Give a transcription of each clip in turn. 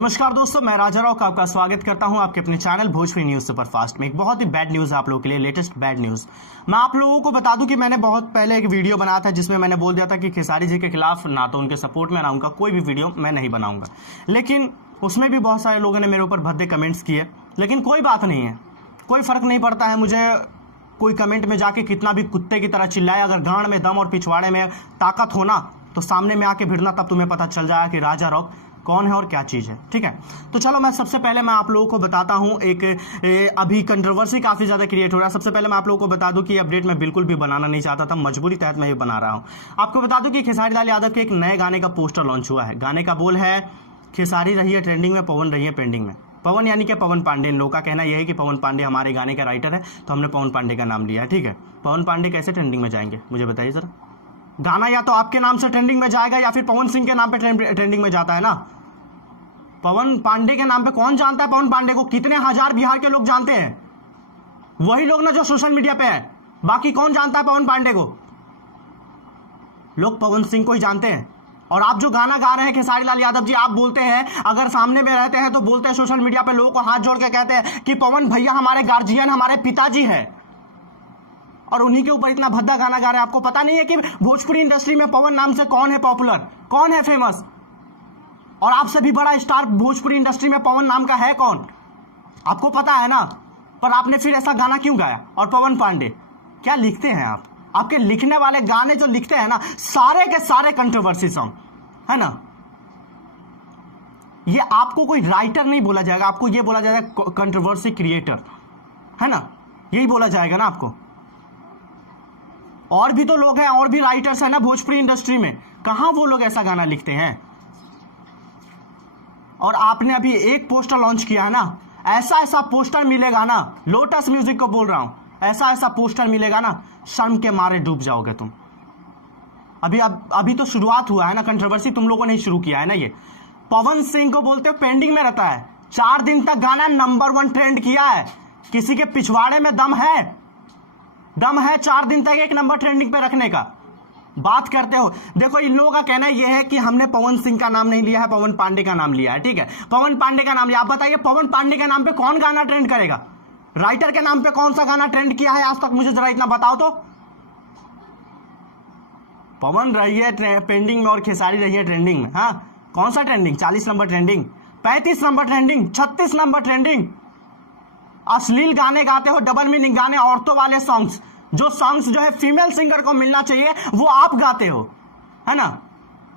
नमस्कार दोस्तों, मैं राजा राव का आपका स्वागत करता हूं आपके अपने चैनल भोजपुरी न्यूज सुपरफास्ट में। एक बहुत ही बैड न्यूज आप लोगों के लिए, लेटेस्ट बैड न्यूज। मैं आप लोगों को बता दूं कि मैंने बहुत पहले एक वीडियो बनाया था जिसमें मैंने बोल दिया था कि खेसारी जी के खिलाफ ना तो उनके सपोर्ट में ना उनका कोई भी वीडियो मैं नहीं बनाऊंगा। लेकिन उसमें भी बहुत सारे लोगों ने मेरे ऊपर भद्दे कमेंट्स किए, लेकिन कोई बात नहीं है, कोई फर्क नहीं पड़ता है मुझे। कोई कमेंट में जाके कितना भी कुत्ते की तरह चिल्लाए, अगर गांड में दम और पिछवाड़े में ताकत हो ना तो सामने में आके भिड़ना, तब तुम्हें पता चल जाएगा कि राजा राव कौन है और क्या चीज़ है। ठीक है, तो चलो मैं सबसे पहले मैं आप लोगों को बताता हूं अभी कंट्रोवर्सी काफ़ी ज़्यादा क्रिएट हो रहा है। सबसे पहले मैं आप लोगों को बता दूं कि अपडेट मैं बिल्कुल भी बनाना नहीं चाहता था, मजबूरी तहत मैं ये बना रहा हूं। आपको बता दूं कि खेसारी लाल यादव के एक नए गाने का पोस्टर लॉन्च हुआ है। गाने का बोल है, खेसारी रही है ट्रेंडिंग में, पवन रही है पेंडिंग में। पवन यानी कि पवन पांडे। इन लोगों का कहना यह है कि पवन पांडे हमारे गाने का राइटर है, तो हमने पवन पांडे का नाम लिया है। ठीक है, पवन पांडे कैसे ट्रेंडिंग में जाएंगे मुझे बताइए जरा। गाना या तो आपके नाम से ट्रेंडिंग में जाएगा या फिर पवन सिंह के नाम पे ट्रेंडिंग में जाता है ना। पवन पांडे के नाम पे कौन जानता है? पवन पांडे को कितने हजार बिहार के लोग जानते हैं, वही लोग ना जो सोशल मीडिया पे है। बाकी कौन जानता है पवन पांडे को? लोग पवन सिंह को ही जानते हैं। और आप जो गाना गा रहे हैं खेसारी लाल यादव जी, आप बोलते हैं, अगर सामने में रहते हैं तो बोलते हैं सोशल मीडिया पे, लोगों को हाथ जोड़ के कहते हैं कि पवन भैया हमारे गार्जियन, हमारे पिताजी है, और उन्हीं के ऊपर इतना भद्दा गाना गा रहे हैं। आपको पता नहीं है कि भोजपुरी इंडस्ट्री में पवन नाम से कौन है पॉपुलर, कौन है फेमस? और आपसे भी बड़ा स्टार भोजपुरी इंडस्ट्री में पवन नाम का है कौन? आपको पता है ना। पर आपने फिर ऐसा गाना क्यों गाया? और पवन पांडे क्या लिखते हैं आप? आपके लिखने वाले गाने जो लिखते हैं ना, सारे के सारे कंट्रोवर्सी सॉन्ग है ना। ये आपको कोई राइटर नहीं बोला जाएगा, आपको ये बोला जाएगा कंट्रोवर्सी क्रिएटर, है ना। यही बोला जाएगा ना आपको। और भी तो लोग हैं, और भी राइटर्स हैं ना भोजपुरी इंडस्ट्री में, कहां वो लोग ऐसा गाना लिखते हैं? और आपने अभी एक पोस्टर लॉन्च किया है ना, ऐसा ऐसा पोस्टर मिलेगा ना, लोटस म्यूजिक को बोल रहा हूं, ऐसा ऐसा पोस्टर मिलेगा ना, शर्म के मारे डूब जाओगे तुम। अभी तो शुरुआत हुआ है ना, कंट्रोवर्सी तुम लोगों ने शुरू किया है ना। ये पवन सिंह को बोलते हो पेंडिंग में रहता है, 4 दिन तक गाना नंबर 1 ट्रेंड किया है। किसी के पिछवाड़े में दम है? दम है 4 दिन तक एक नंबर ट्रेंडिंग पे रखने का? बात करते हो। देखो, इन लोगों का कहना यह है कि हमने पवन सिंह का नाम नहीं लिया है, पवन पांडे का नाम लिया है। ठीक है, पवन पांडे का नाम लिया। आप बताइए, पवन पांडे के नाम पे कौन गाना ट्रेंड करेगा? राइटर के नाम पे कौन सा गाना ट्रेंड किया है आज तक? मुझे जरा इतना बताओ तो। पवन रही है पेंडिंग में और खेसारी रही है ट्रेंडिंग में। हाँ, कौन सा trending? 40 number trending, 35 number trending, 36 number trending. अश्लील गाने गाते हो, डबल मीनिंग गाने, औरतों वाले सॉन्ग्स, जो सॉन्ग्स जो है फीमेल सिंगर को मिलना चाहिए वो आप गाते हो, है ना।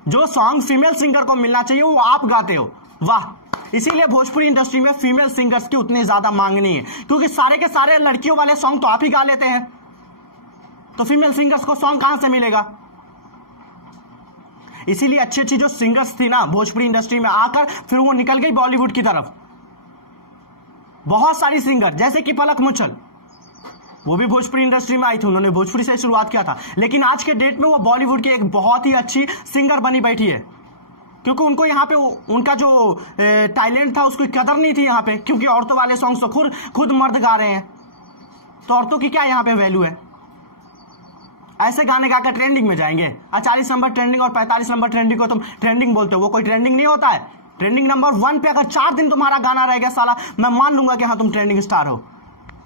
जो सॉन्ग फीमेल सिंगर को मिलना चाहिए वो आप गाते हो। वाह, इसीलिए भोजपुरी इंडस्ट्री में फीमेल सिंगर्स की उतनी ज्यादा मांग नहीं है, क्योंकि सारे के सारे लड़कियों वाले सॉन्ग तो आप ही गा लेते हैं, तो फीमेल सिंगर्स को सॉन्ग कहां से मिलेगा? इसीलिए अच्छी अच्छी जो सिंगर्स थी ना भोजपुरी इंडस्ट्री में आकर, फिर वो निकल गई बॉलीवुड की तरफ। बहुत सारी सिंगर, जैसे कि पलक मुचल, वो भी भोजपुरी इंडस्ट्री में आई थी, उन्होंने भोजपुरी से शुरुआत किया था, लेकिन आज के डेट में वो बॉलीवुड की एक बहुत ही अच्छी सिंगर बनी बैठी है, क्योंकि उनको यहाँ पे उनका जो टैलेंट था उसकी कदर नहीं थी यहाँ पे, क्योंकि औरतों वाले सॉन्ग्स तो खुद मर्द गा रहे हैं, तो औरतों की क्या यहाँ पे वैल्यू है? ऐसे गाने गाकर ट्रेंडिंग में जाएंगे। 40 नंबर ट्रेंडिंग और 45 नंबर ट्रेंडिंग को तुम ट्रेंडिंग बोलते हो, वो कोई ट्रेंडिंग नहीं होता है। ट्रेंडिंग नंबर 1 पे अगर 4 दिन तुम्हारा गाना रह गया साला, मैं मान लूंगा कि हाँ तुम ट्रेंडिंग स्टार हो।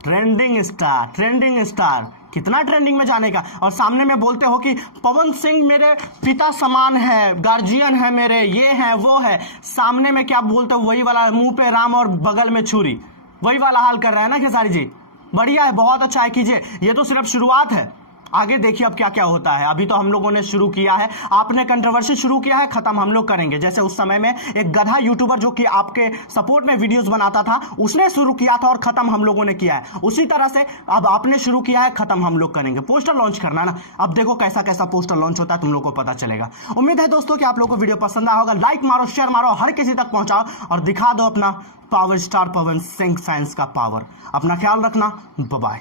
ट्रेंडिंग स्टार, ट्रेंडिंग स्टार, कितना ट्रेंडिंग में जाने का। और सामने में बोलते हो कि पवन सिंह मेरे पिता समान है, गार्जियन है मेरे, ये है वो है। सामने में क्या बोलते हो? वही वाला मुंह पे राम और बगल में छुरी, वही वाला हाल कर रहा है ना खेसारी जी। बढ़िया है, बहुत अच्छा है, कीजिए। ये तो सिर्फ शुरुआत है, आगे देखिए अब क्या क्या होता है। अभी तो हम लोगों ने शुरू किया है, आपने कंट्रोवर्सी शुरू किया है, खत्म हम लोग करेंगे। जैसे उस समय में एक गधा यूट्यूबर जो कि आपके सपोर्ट में वीडियोस बनाता था, उसने शुरू किया था और खत्म हम लोगों ने किया है। उसी तरह से अब आपने शुरू किया है, खत्म हम लोग करेंगे। पोस्टर लॉन्च करना ना, अब देखो कैसा कैसा पोस्टर लॉन्च होता है, तुम लोग को पता चलेगा। उम्मीद है दोस्तों कि आप लोगों को वीडियो पसंद आया होगा। लाइक मारो, शेयर मारो, हर किसी तक पहुंचाओ और दिखा दो अपना power star Pawan Singh fans का पावर। अपना ख्याल रखना, बाय बाय।